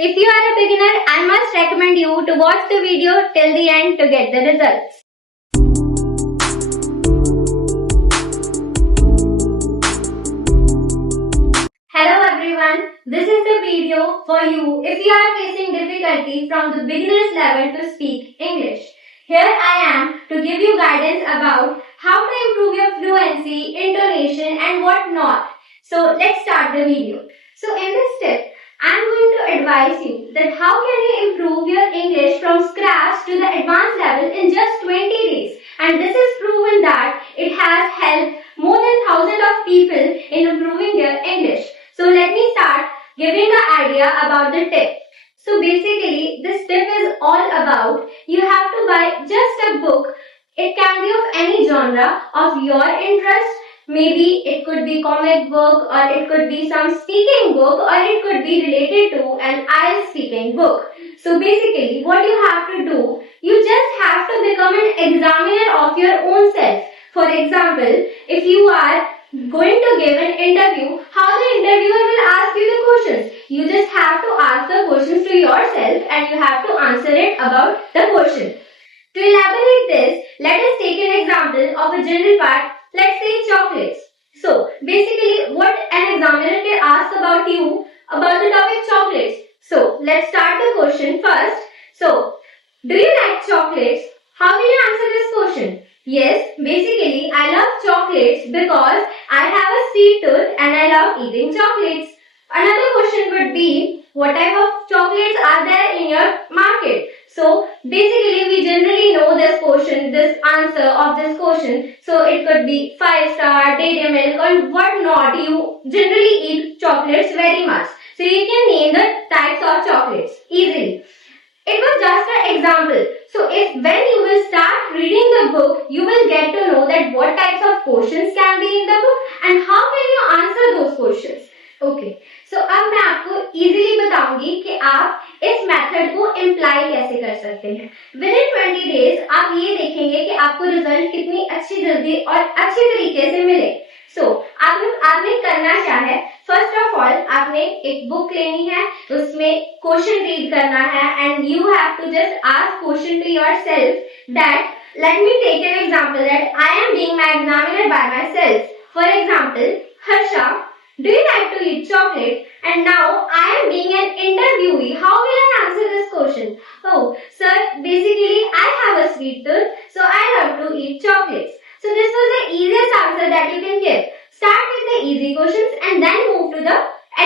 If you are a beginner, I must recommend you to watch the video till the end to get the results. Hello everyone, this is the video for you if you are facing difficulty from the beginner's level to speak English. Here I am to give you guidance about how to improve your fluency, intonation and what not. So let's start the video. So in this tip, I am going to advise you that how can you improve your English from scratch to the advanced level in just 20 days. And this is proven that it has helped more than thousands of people in improving their English. So let me start giving the idea about the tip. So basically this tip is all about you have to buy just a book. It can be of any genre of your interest. Maybe it could be comic book or it could be some speaking book or it could be related to an IELTS speaking book. So basically what you have to do, you just have to become an examiner of your own self. For example, if you are going to give an interview, how the interviewer will ask you the questions. You just have to ask the questions to yourself and you have to answer it about the question. To elaborate this, let us take an example of a general part, let's say chocolates. So basically what an examiner can ask about you about the topic chocolates. So let's start the question first. So, do you like chocolates? How will you answer this question? Yes, basically I love chocolates because I have a sweet tooth and I love eating chocolates. Another question would be, what type of chocolates are there in your market? So basically we generally know this question, this answer of this question. So it could be 5-star, Dairy Milk or what not. You generally eat chocolates very much. So you can name the types of chocolates easily. It was just an example. So if when you will start reading the book, you will get to know that what types of questions can be in the book and how can you answer those questions. Okay. So अब मैं आपको easily बताऊंगी कि आप इस method को imply कैसे कर सकते हैं. Within 20 days आप ये देखेंगे कि आपको रिजल्ट कितनी अच्छी जल्दी और अच्छे तरीके से मिले. So आपने करना क्या है? फर्स्ट ऑफ ऑल आपने एक बुक लेनी है, उसमें क्वेश्चन रीड करना है and you have to just ask question to yourself that let me take an example that I am being my examiner by myself. For example, Harsha, do you like to eat chocolate? And now I am being an interviewee. How will I answer this question? Oh, sir, basically I have a sweet tooth, so I love to eat chocolates. So this was the easiest answer that you can give. Start with the easy questions and then move to the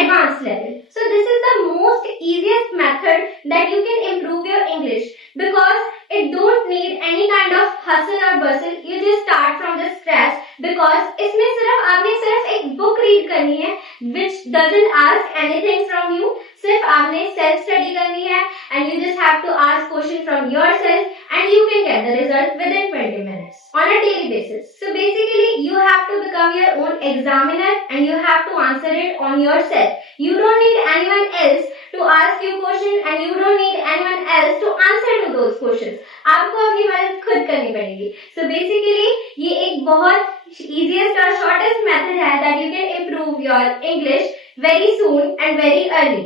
advanced level. So this is the most easiest method that you can improve your English because it don't need any kind of hustle or bustle. You just start from the scratch because इसमें आपने सिर्फ एक book read करनी है which doesn't ask anything from you. सिर्फ आपने self study करनी है and you just have to ask question from yourself and you can get the result within 20 minutes on a daily basis. So basically you have to become your own examiner and you have to answer it on yourself. You don't need anyone else to ask you question and you don't need anyone else to answer to those questions. आपको अपनी मदद खुद करनी पड़ेगी. So basically ये एक बहुत easiest और shortest method है that you can improve your English very soon and very early.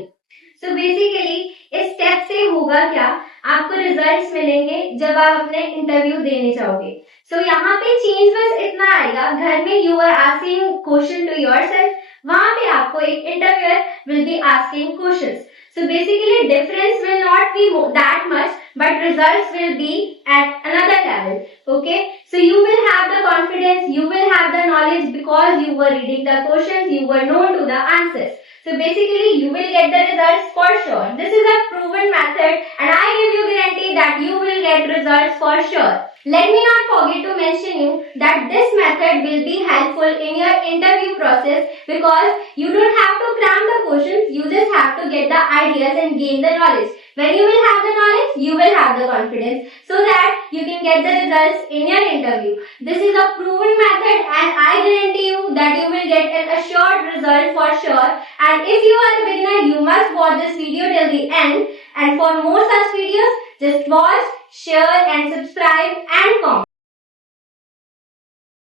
So basically इस स्टेप से होगा क्या, आपको रिजल्ट्स मिलेंगे जब आप अपने इंटरव्यू देने जाओगे. So यहाँ पे चेंज बस इतना आएगा, घर में you are asking question to yourself, वहाँ पे आपको एक interviewer will be asking questions. So basically difference will not be that much but results will be at another level. Okay, so you will have the confidence, you will have the knowledge because you were reading the questions, you were known to the answers. So basically you will get the results for sure. This is a proven method and I give you guarantee that you will get results for sure. Let me not forget to mention you that this method will be helpful in your interview process because you don't have to cram the questions, you just have to get the ideas and gain the knowledge. When you will have the knowledge, you will have the confidence so that you can get the results in your interview. This is a proven method and I guarantee you that you will get an assured result for sure. And if you are a beginner, you must watch this video till the end. And for more such videos, just watch, share and subscribe and comment.